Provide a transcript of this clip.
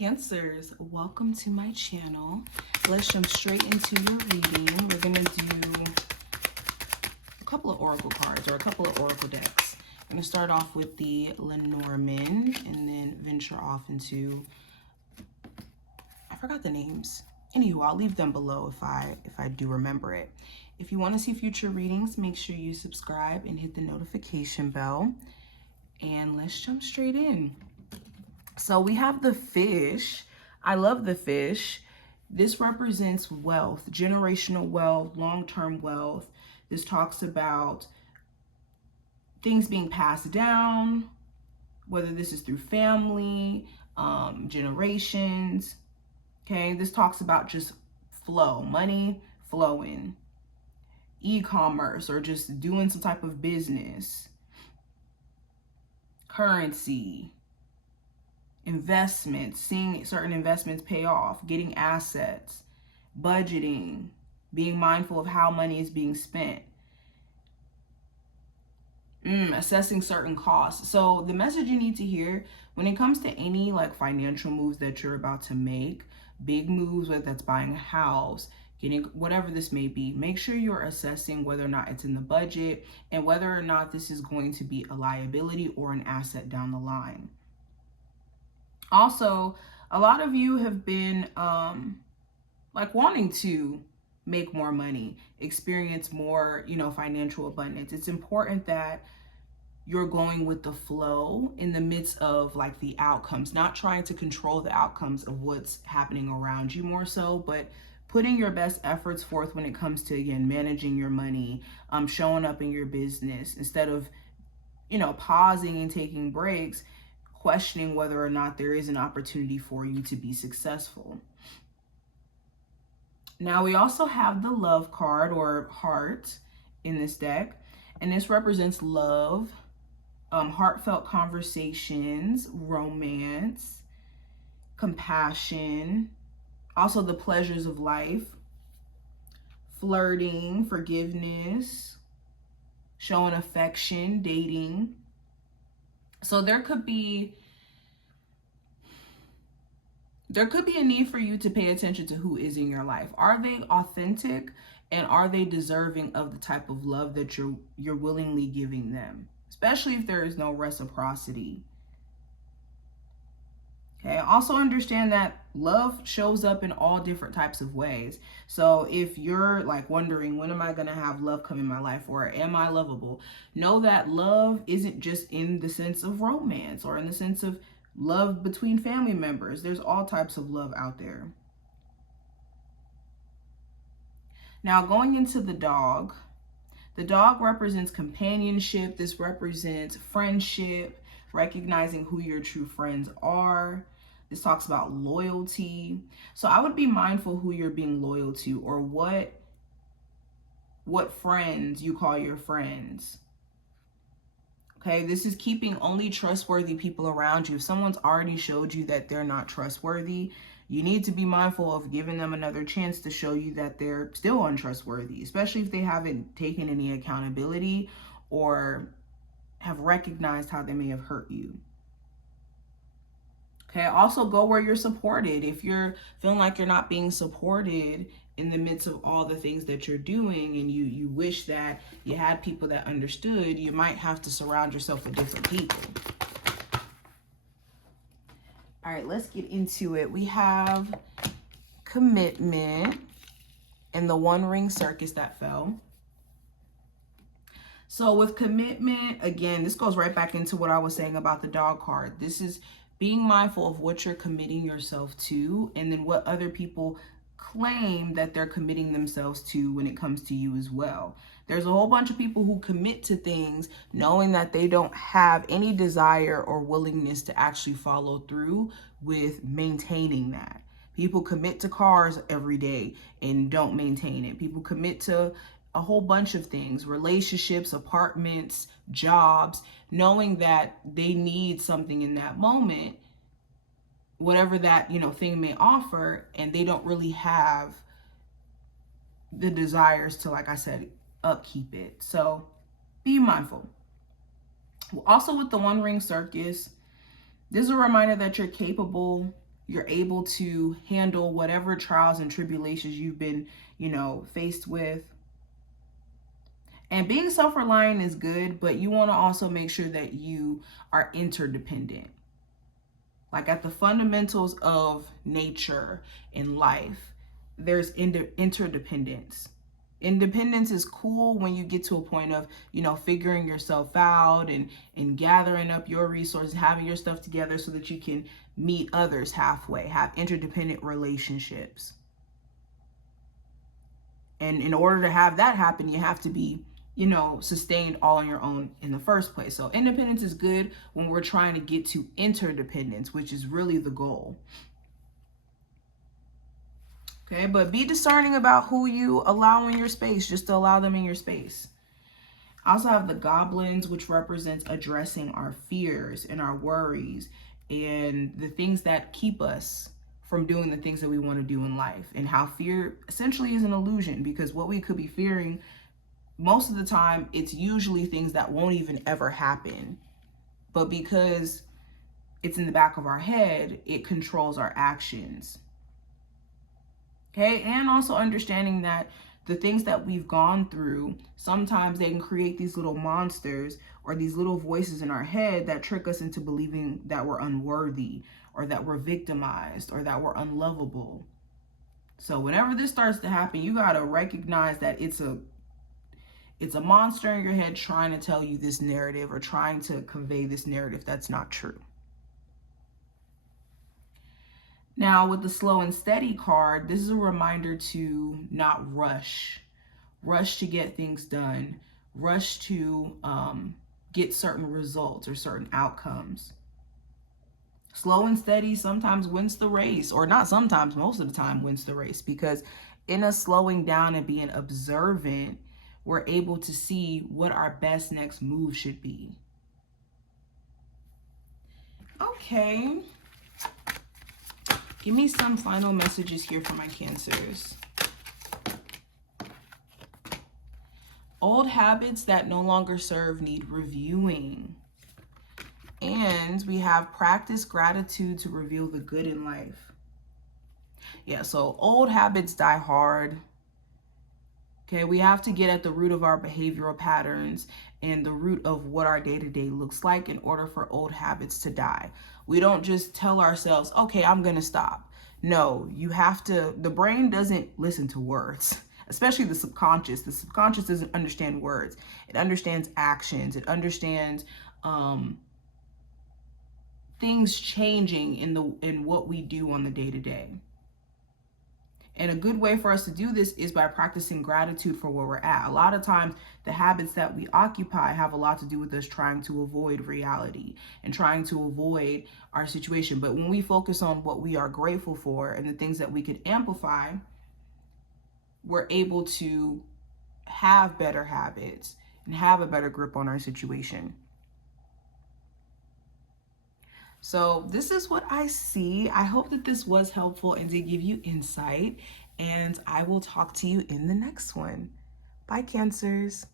Cancers, welcome to my channel. Let's jump straight into your reading. We're going to do a couple of oracle cards or a couple of oracle decks. I'm going to start off with the Lenormand and then venture off into, I forgot the names. Anywho, I'll leave them below if I do remember it. If you want to see future readings, make sure you subscribe and hit the notification bell. And let's jump straight in. So we have the fish. I love the fish. This represents wealth, generational wealth, long-term wealth. This talks about things being passed down, whether this is through family, generations. Okay, this talks about just flow, money flowing, e-commerce, or just doing some type of business, currency, investments, seeing certain investments pay off, getting assets, budgeting, being mindful of how money is being spent, assessing certain costs. So the message you need to hear when it comes to any like financial moves that you're about to make, big moves, whether that's buying a house, getting whatever this may be, make sure you're assessing whether or not it's in the budget and whether or not this is going to be a liability or an asset down the line. Also, a lot of you have been like wanting to make more money, experience more, financial abundance. It's important that you're going with the flow in the midst of like the outcomes, not trying to control the outcomes of what's happening around you more so, but putting your best efforts forth when it comes to, again, managing your money, showing up in your business instead of, pausing and taking breaks, questioning whether or not there is an opportunity for you to be successful. Now we also have the love card or heart in this deck, and this represents love, heartfelt conversations, romance, compassion, also the pleasures of life, flirting, forgiveness, showing affection, dating. So there could be a need for you to pay attention to who is in your life. Are they authentic, and are they deserving of the type of love that you're willingly giving them, especially if there is no reciprocity. Okay, also understand that love shows up in all different types of ways. So if you're like wondering, when am I going to have love come in my life, or am I lovable? Know that love isn't just in the sense of romance or in the sense of love between family members. There's all types of love out there. Now going into the dog represents companionship. This represents friendship, recognizing who your true friends are. This talks about loyalty. So I would be mindful who you're being loyal to, or what friends you call your friends. Okay, this is keeping only trustworthy people around you. If someone's already showed you that they're not trustworthy, you need to be mindful of giving them another chance to show you that they're still untrustworthy, especially if they haven't taken any accountability or have recognized how they may have hurt you. Okay, also go where you're supported. If you're feeling like you're not being supported in the midst of all the things that you're doing, and you wish that you had people that understood, you might have to surround yourself with different people. All right, let's get into it. We have commitment and the One Ring Circus that fell. So with commitment, again, this goes right back into what I was saying about the dog card. This is being mindful of what you're committing yourself to, and then what other people claim that they're committing themselves to when it comes to you as well. There's a whole bunch of people who commit to things knowing that they don't have any desire or willingness to actually follow through with maintaining that. People commit to cars every day and don't maintain it. People commit to a whole bunch of things, relationships, apartments, jobs, knowing that they need something in that moment, whatever that, thing may offer, and they don't really have the desires to, like I said, upkeep it. So be mindful. Also with the One Ring Circus, this is a reminder that you're capable, You're able to handle whatever trials and tribulations you've been, faced with. And being self-reliant is good, but you want to also make sure that you are interdependent. Like at the fundamentals of nature in life, there's interdependence. Independence is cool when you get to a point of, figuring yourself out and gathering up your resources, having your stuff together so that you can meet others halfway, have interdependent relationships. And in order to have that happen, you have to be, sustained all on your own in the first place. So independence is good when we're trying to get to interdependence, which is really the goal. Okay, but be discerning about who you allow in your space, just to allow them in your space. I also have the goblins, which represents addressing our fears and our worries and the things that keep us from doing the things that we want to do in life, and how fear essentially is an illusion, because what we could be fearing most of the time, it's usually things that won't even ever happen. But because it's in the back of our head, it controls our actions. Okay, and also understanding that the things that we've gone through, sometimes they can create these little monsters or these little voices in our head that trick us into believing that we're unworthy, or that we're victimized, or that we're unlovable. So whenever this starts to happen, you got to recognize that it's a monster in your head trying to tell you this narrative, or trying to convey this narrative that's not true. Now, with the slow and steady card, this is a reminder to not rush to get things done, rush to get certain results or certain outcomes. Slow and steady sometimes wins the race, or not sometimes, most of the time wins the race, because in us slowing down and being observant, we're able to see what our best next move should be. Okay. Give me some final messages here for my Cancers. Old habits that no longer serve need reviewing. And we have practice gratitude to reveal the good in life. Yeah, so old habits die hard. Okay, we have to get at the root of our behavioral patterns and the root of what our day-to-day looks like in order for old habits to die. We don't just tell ourselves, okay, I'm going to stop. No, you have to, the brain doesn't listen to words, especially the subconscious. The subconscious doesn't understand words. It understands actions. It understands things changing in what we do on the day-to-day. And a good way for us to do this is by practicing gratitude for where we're at. A lot of times, the habits that we occupy have a lot to do with us trying to avoid reality and trying to avoid our situation. But when we focus on what we are grateful for and the things that we could amplify, we're able to have better habits and have a better grip on our situation. So this is what I see. I hope that this was helpful and did give you insight. And I will talk to you in the next one. Bye, Cancers.